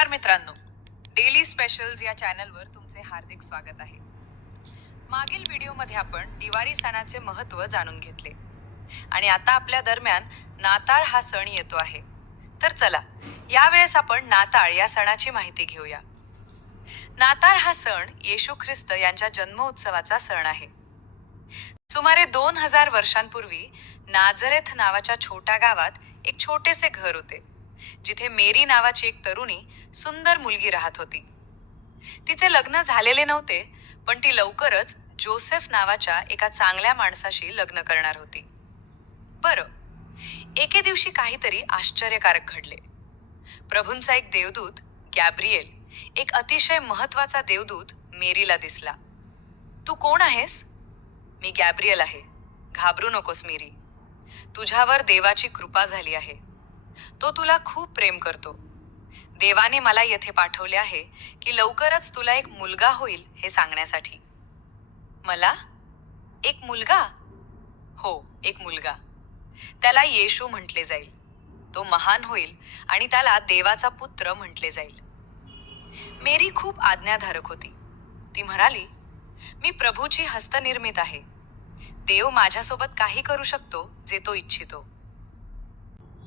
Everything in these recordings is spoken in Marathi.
नमस्कार मित्रांनो. डेली स्पेशल्स या चॅनलवर तुमचे हार्दिक स्वागत आहे. मागील व्हिडिओमध्ये आपण दिवाळी सणाचे महत्त्व जाणून घेतले. आणि आता आपल्या दरम्यान नाताळ हा सण येतो आहे. तर चला यावेळेस आपण नाताळ या सणाची माहिती घेऊया. नाताळ हा सण येशू ख्रिस्त यांच्या जन्मोत्सवाचा सण आहे. सुमारे दोन हजार वर्षांपूर्वी नाझरेथ नावाच्या छोट्या गावात एक छोटेसे घर होते. जिथे मेरी नावाची एक तरुणी सुंदर मुलगी राहत होती. तिचे लग्न झालेले नव्हते पण ती लवकरच जोसेफ नावाच्या एका चांगल्या माणसाशी लग्न करणार होती. बरं एके दिवशी काहीतरी आश्चर्यकारक घडले. प्रभूंचा एक देवदूत गॅब्रिएल एक अतिशय महत्त्वाचा देवदूत मेरीला दिसला. तू कोण आहेस? मी गॅब्रिएल आहे. घाबरू नकोस मेरी. तुझ्यावर देवाची कृपा झाली आहे. तो तुला खूप प्रेम करतो. देवाने मला येथे पाठवले आहे की लवकरच तुला एक मुलगा होईल हे सांगण्यासाठी. मला? एक मुलगा? हो एक मुलगा. त्याला येशू म्हटले जाईल. तो महान होईल आणि त्याला देवाचा पुत्र म्हटले जाईल. मेरी खूप आज्ञाधारक होती. ती म्हणाली मी प्रभूची हस्तनिर्मित आहे. देव माझ्यासोबत काही करू शकतो जे तो इच्छितो.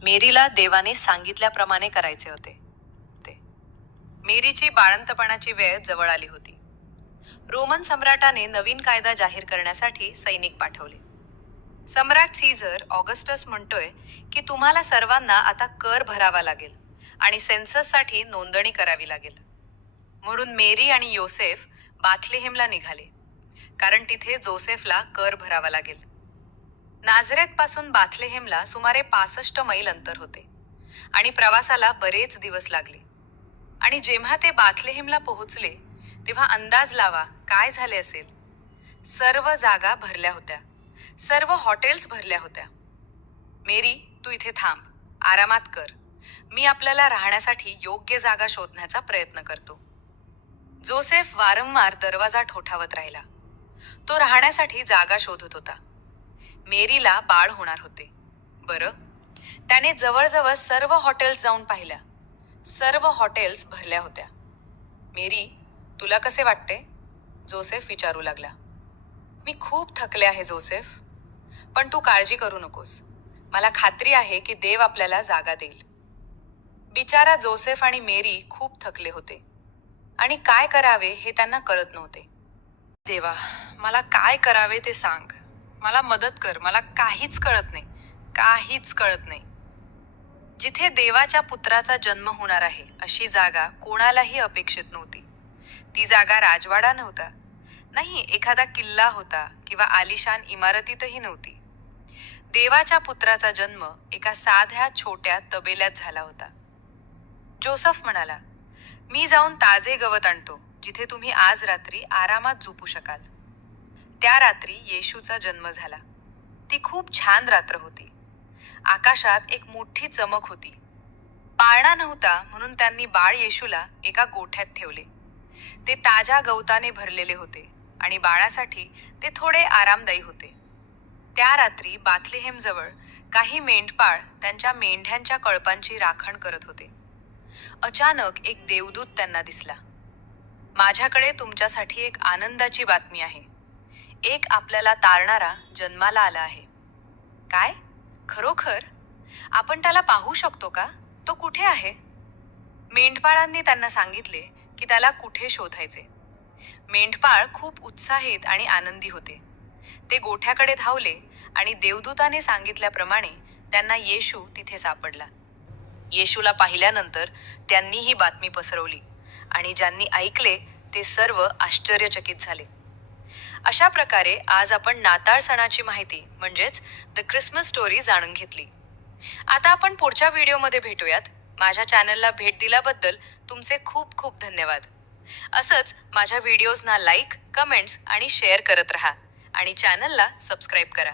मेरीला देवाने सांगितल्याप्रमाणे करायचे होते. ते. मेरीची बाळंतपणाची वेळ जवळ आली होती. रोमन सम्राटाने नवीन कायदा जाहीर करण्यासाठी सैनिक पाठवले. सम्राट सीझर ऑगस्टस म्हणतोय की तुम्हाला सर्वांना आता कर भरावा लागेल आणि सेन्सससाठी नोंदणी करावी लागेल. म्हणून मेरी आणि योसेफ बाथलेहेमला निघाले. कारण तिथे जोसेफला कर भरावा लागेल. नाझरेतपासून बाथलेहेमला सुमारे पासष्ट मैल अंतर होते. आणि प्रवासाला बरेच दिवस लागले. आणि जेव्हा ते बाथलेहेमला पोहोचले तेव्हा अंदाज लावा काय झाले असेल? सर्व जागा भरल्या होत्या. सर्व हॉटेल्स भरल्या होत्या. मेरी तू इथे थांब. आरामात कर. मी आपल्याला राहण्यासाठी योग्य जागा शोधण्याचा प्रयत्न करतो. जोसेफ वारंवार दरवाजा ठोठावत राहिला. तो राहण्यासाठी जागा शोधत होता. मेरीला बाळ होणार होते. बरं? त्याने जवळजवळ सर्व हॉटेल्स जाऊन पाहिल्या. सर्व हॉटेल्स भरल्या होत्या. मेरी तुला कसे वाटते? जोसेफ विचारू लागला. मी खूप थकले आहे जोसेफ. पण तू काळजी करू नकोस. मला खात्री आहे की देव आपल्याला जागा देईल. बिचारा जोसेफ आणि मेरी खूप थकले होते. आणि काय करावे हे त्यांना कळत नव्हते. देवा मला काय करावे ते सांग. मला मदत कर. मला काहीच कळत नाही. काहीच कळत नाही. जिथे देवाच्या पुत्राचा जन्म होणार आहे अशी जागा कोणालाही अपेक्षित नव्हती. ती जागा राजवाडा नव्हता. नाही एखादा किल्ला होता किंवा आलिशान इमारतीतही नव्हती. देवाच्या पुत्राचा जन्म एका साध्या छोट्या तबेल्यात झाला होता. जोसफ म्हणाला मी जाऊन ताजे गवत आणतो जिथे तुम्ही आज रात्री आरामात झोपू शकाल. त्या रात्री येशूचा जन्म झाला. ती खूप छान रात्र होती. आकाशात एक मोठी चमक होती. पाळणा नव्हता म्हणून त्यांनी बाळ येशूला एका गोठ्यात ठेवले. ते ताज्या गवताने भरलेले होते आणि बाळासाठी ते थोडे आरामदायी होते. त्या रात्री बाथलेहेमजवळ काही मेंढपाळ त्यांच्या मेंढ्यांच्या कळपांची राखण करत होते. अचानक एक देवदूत त्यांना दिसला. माझ्याकडे तुमच्यासाठी एक आनंदाची बातमी आहे. एक आपल्याला तारणारा जन्माला आला आहे. काय? खरोखर? आपण त्याला पाहू शकतो का? तो कुठे आहे? मेंढपाळांनी त्यांना सांगितले की त्याला कुठे शोधायचे. मेंढपाळ खूप उत्साहित आणि आनंदी होते. ते गोठ्याकडे धावले आणि देवदूताने सांगितल्याप्रमाणे त्यांना येशू तिथे सापडला. येशूला पाहिल्यानंतर त्यांनी ही बातमी पसरवली आणि ज्यांनी ऐकले ते सर्व आश्चर्यचकित झाले. अशा प्रकारे आज आपण नाताळ सणाची माहिती म्हणजेच द क्रिसमस स्टोरी जाणून घेतली. आता आपण पुढच्या व्हिडिओमध्ये भेटूयात. माझ्या चॅनलला भेट दिल्याबद्दल तुमचे खूप खूप धन्यवाद. असंच माझ्या व्हिडिओजना लाईक कमेंट्स आणि शेअर करत राहा आणि चॅनलला सबस्क्राईब करा.